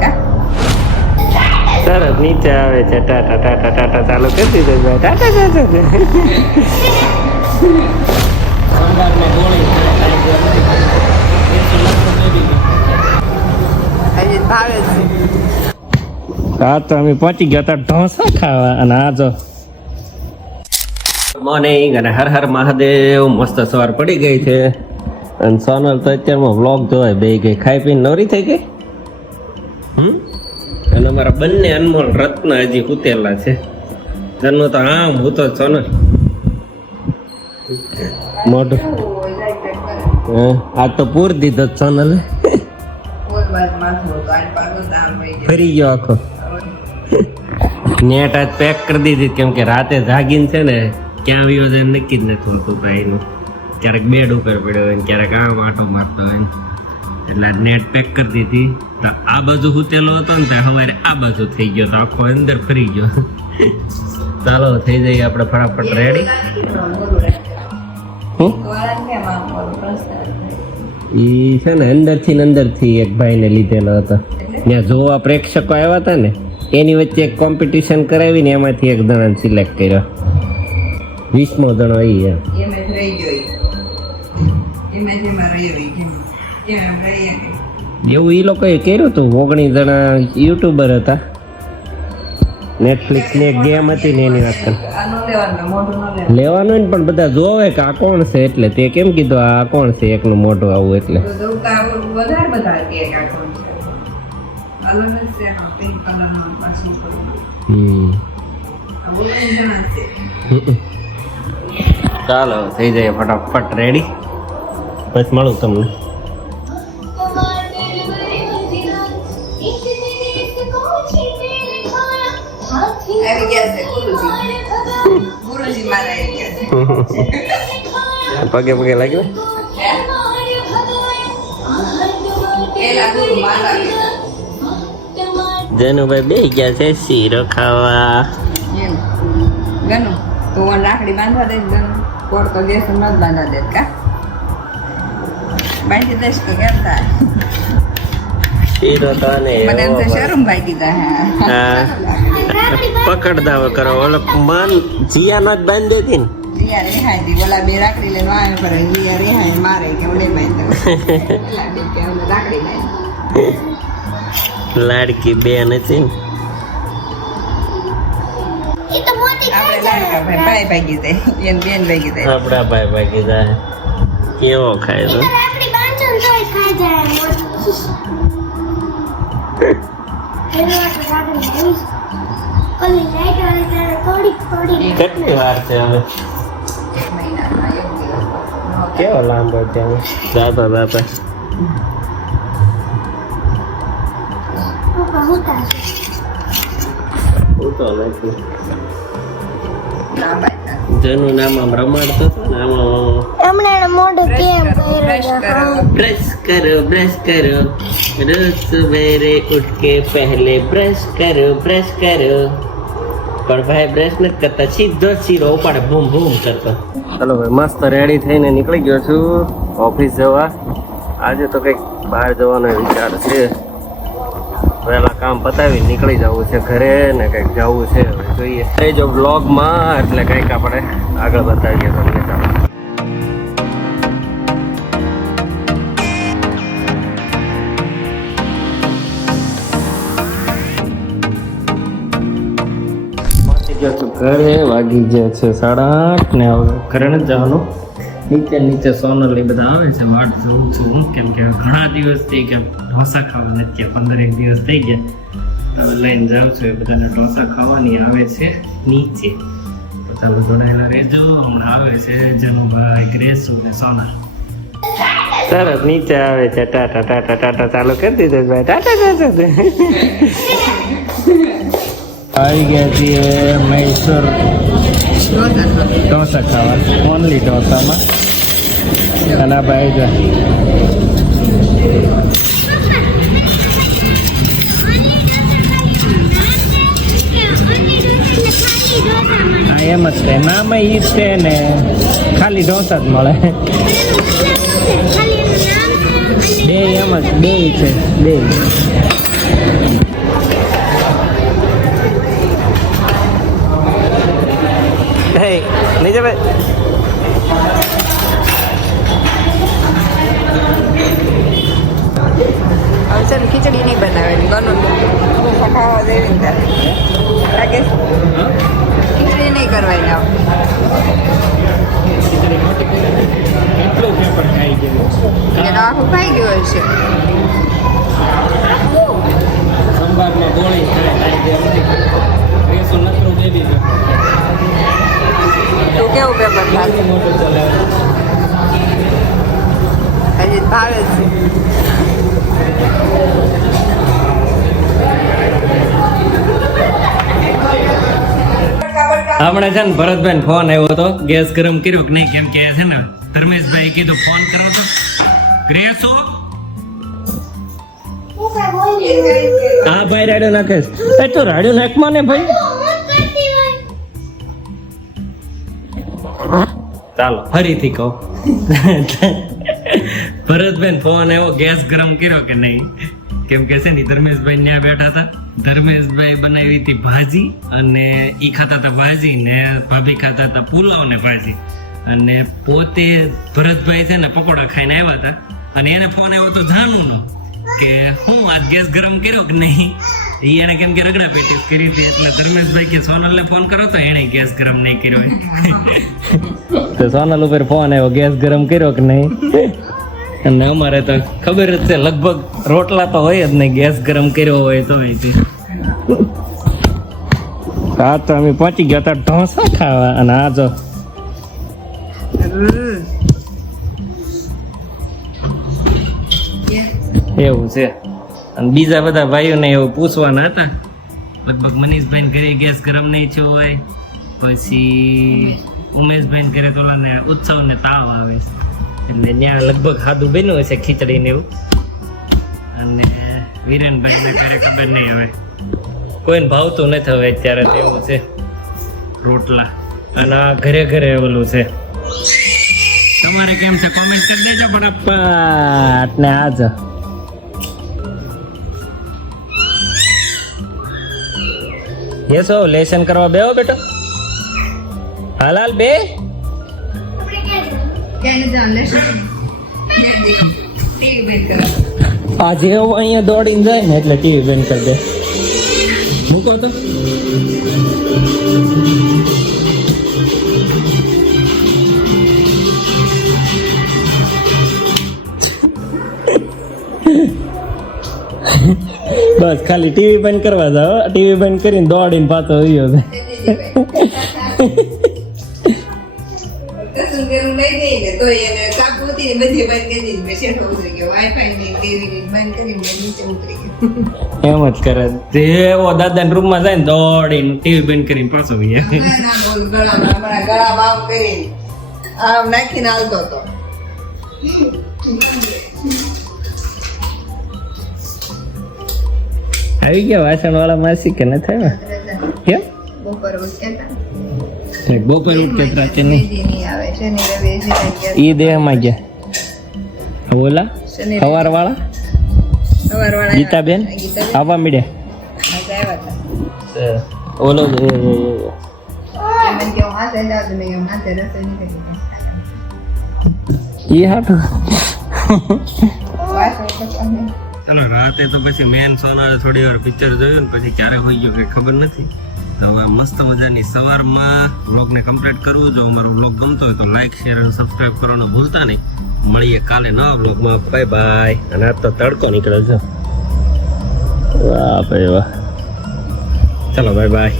કા? નીચે આવે છે ટાટા ટાટા ટાટા ચાલુ કરી દીધું ટાટા ટાટા હા તો અમે પહોંચી ગયા હતા ઢોસા ખાવા અને આ જો. મોર્નિંગ અને હર હર મહાદેવ મસ્ત સવાર પડી ગઈ છે. અને સોનલ તો અત્યારમાં વ્લોગ જોવાય બે ગઈ. ખાઈ પીને નવરી થઈ ગઈ? હમ? અને અમારા બંને અનમોલ રત્ન હજી ઉતેલા છે. જન્મ તો આમ હું તો સોનલ મોઢું. આ તો પૂર દીધો જ ને ગયું ફરી ગયો આખો. નેટ આજ પેક કરી દીધી કેમ કે રાતે જાગીને છે ને, ક્યાં આવ્યો છે નક્કી જ નથી હોતું ભાઈનું. ક્યારેક બેડ ઉપર પડ્યો હોય ને ક્યારેક આમ આટો મારતો હોય ને. એટલે નેટ પેક કરી દીધી. તો આ બાજુ હુતેલો હતો ને ત્યાં સવારે આ બાજુ થઈ ગયો તો આખો અંદર ફરી ગયો. ચાલો થઈ જઈએ આપણે ફટાફટ રેડી ઈ છે ને અંદરથી ને અંદરથી એક ભાઈને લીધેલો હતો. ત્યાં જોવા પ્રેક્ષકો આવ્યા હતા ને એની વચ્ચે એક કોમ્પિટિશન કરાવીને એમાંથી એક જણાને સિલેક્ટ કર્યો. વીસમો જણો એ એમ. એવું એ લોકોએ કર્યું હતું ઓગણીસ જણા યુટ્યુબર હતા. નેટફ્લિક્સની એક ગેમ હતી ને એની વાત કરું. લેવાનું, નો પણ બધા જોવે કે આ કોણ છે એટલે. તે કેમ કીધું આ કોણ છે? એકનું મોઢું આવું એટલે. ચાલો થઈ જાય ફટાફટ રેડી પછી મળું તમને. આવી ગયા છે ગુરુજી. ગુરુજી મારા આવી ગયા છે. પગે પગે લાગ્યો? જનુભાઈ બે ગયા છે શીરો ખાવા. ગનુ, તું લાકડી બાંધવા દે ગનુ. કોડ તો ગેસ ન બાંધવા દે કા? બાંધી દઈશ કે કેમ થાય? શીરો તો ને મને એમ તો શરમ ભાઈ કીધા હા. પકડદાવ કરો. ઓલો મન જીયા નો જ બાંધી દેતી ને. જીયા રેહાય દી. ઓલા બે રાખડી આવે પર જીયા રેહાય મારે કે ઓલે બાંધી. લાડકી બેન હતી ને. ભાઈ ભાઈ ભાગી જાય. એને બેન ભાગી જાય. આપડા ભાઈ ભાગી જાય. કેવો ખાય તો? કેટલી વાર છે હવે? કેવો લાંબો ત્યાં બાપા બાપા. હું તો નથી બાય જેનું નામ આમ રમાડતો હતો ને આમાં હમણાં મોઢું કેમ બ્રશ કરો. બ્રશ કરો રોજ સવેરે ઉઠ પહેલે બ્રશ કરો બ્રશ કરો. પણ ભાઈ બ્રશ નથી કરતા. સીધો સીરો ઉપાડે બૂમ બૂમ કરતો. ચલો ભાઈ મસ્ત રેડી થઈને નીકળી ગયો છું. ઓફિસ જવા. આજે તો કંઈક બહાર જવાનો વિચાર છે. વહેલા કામ પતાવી નીકળી જવું છે ઘરે ને કંઈક જવું છે હવે જોઈએ. એ જો બ્લોગમાં એટલે કંઈક આપણે આગળ બતાવીએ તમને ઘરે વાગી ગયા છે સાડા આઠ ને હવે ઘરે જ જવાનું. નીચે નીચે સોનલ એ બધા આવે છે વાટ જોઉં છું હું કેમ કે ઘણા દિવસથી કે ઢોસા ખાવા નથી ગયા પંદર એક દિવસ થઈ ગયા. હવે લઈને જાઉં છું એ બધાને ઢોસા ખાવાની આવે છે નીચે. તો ચાલો જોડાયેલા રહેજો હમણાં આવે છે જનુભાઈ ગ્રેસુ ને સોનલ. સરસ નીચે આવે છે ટાટા ટાટા ટાટા ચાલુ કરી દીધો ભાઈ ટાટા ટાટા. આવી ગયા છીએ મૈસૂર ઢોસા ખાવા. ઓનલી ઢોસામાં. અને ભાઈ જો એમ જ છે. નામ ઈ જ છે ને ખાલી ઢોસા જ મળે. બે એમ જ બે છે બે. નીચે ભાઈ. ખીચડી નહીં બનાવેલી હંમેશા ખાવા દેવી લાગે ખીચડી નહીં કરવાની આવ ખાઈ આખું ખાઈ ગયું હશે. સંભારમાં ગોળી ખાય ખાઈ ગયું રેસું નકરું દે દીધું તું કેવું પેપર ખાશે મોટું ચલાવે હજી ભાવે જ છે હમણાં છે ને ભરતભાઈ ફોન આવ્યો હતો. ગેસ ગરમ કર્યો કે નહીં કેમ કે છે ને ધર્મેશભાઈ કીધું ફોન કરો તો. ગ્રેસો હા ભાઈ રાડ્યો નાખે એ તો રાડ્યો નાખમાં ને ભાઈ. ચાલો. ફરીથી કહો. ભરતબેન ફોન આવ્યો ગેસ ગરમ કર્યો કે નહીં? કેમ કે છે ને ધર્મેશભાઈ ત્યાં બેઠા હતા. ધર્મેશભાઈ બનાવી હતી ભાજી અને એ ખાતા હતા ભાજી ને ભાભી ખાતા હતા પુલાવ ને ભાજી. અને પોતે ભરતભાઈ છે ને પકોડા ખાઈને આવ્યા હતા. અને એને ફોન આવ્યો તો જાનુનો કે હું આજ ગેસ ગરમ કર્યો કે નહીં? એ એને કેમ કે રગડા પેટીસ કરી હતી, એટલે ધર્મેશભાઈ કે સોનલને ફોન કરો તો એને ગેસ ગરમ નહીં કર્યો. તો સોનલ ઉપર ફોન આવ્યો, ગેસ ગરમ કર્યો કે નહીં? અને અમારે તો ખબર જ છે, લગભગ રોટલા તો હોય જ ને, ગેસ ગરમ કર્યો હોય તો હા, તો અમે પહોંચી ગયા હતા ઢોસા ખાવા, અને આ જો. એવું છે. અને બીજા બધા ભાઈઓને એવું પૂછવાના હતા. લગભગ મનીષભાઈ ઘરે ગેસ ગરમ નહીં થયો હોય, પછી ઉમેશભાઈ ઘરે તો ઉત્સવ ને તાવ આવે છે. એટલે ત્યાં લગભગ સાદું બન્યું હશે ખીચડી ને એવું. અને વિરેનભાઈ ને ઘરે ખબર નહીં હવે. કોઈને ભાવતું નથી હવે અત્યારે એવું છે. રોટલા. અને આ ઘરે ઘરે ઓલું છે. તમારે કેમ છે? કોમેન્ટ કરી દેજો ફટાફટ ને આજ. યસો લેસન કરવા બેહો બેટો. હાલ હાલ બે. આજે એવો અહીંયા દોડીને જાય ને એટલે ટીવી બંધ કરી દે. મૂકો તો. બસ ખાલી ટીવી બંધ કરવા જાવ ટીવી બંધ કરીને દોડીને પાછો આવ્યો. છે તો એને કાપુ હતી ને બધી બંધ કરી દીધી. મેં શેઠો ઉતરી ગયો. વાઈફાઈ ની ટીવી બંધ કરી મેં નીચે ઉતરી ગયો. એમ જ કરે. જેવો દાદા રૂમમાં જાય ને દોડીને ટીવી બંધ કરીને પાછો ના, ના, હમણાં કરીને. આમ નાખીને હાલતો હતો. આવી ગયા વાસણ વાળા માસી કે નથી આવ્યા કેમ? બપોર ઉઠ્યા બપોર ઉઠ કે રાતે નહીં ઈ દેહમાં ગયા. ઓલા સવાર વાળા સવારવાળા ગીતાબેન? આવવા હતા. ઓલો. ઈ હાટું. ચાલો રાતે તો પછી મેન સોનારે થોડી વાર પિક્ચર જોયું ને પછી ક્યારે હોઈ ગયું કઈ ખબર નથી. તો હવે મસ્ત મજાની સવારમાં વ્લોગને કમ્પ્લીટ કરવું. જો અમારો વ્લોગ ગમતો હોય તો લાઈક શેર અને સબસ્ક્રાઈબ કરવાનું ભૂલતા નહીં. મળીએ કાલે નવા વ્લોગમાં બાય બાય અને આ તો તડકો નીકળે છે. વાહ ભાઈ વાહ. ચલો બાય બાય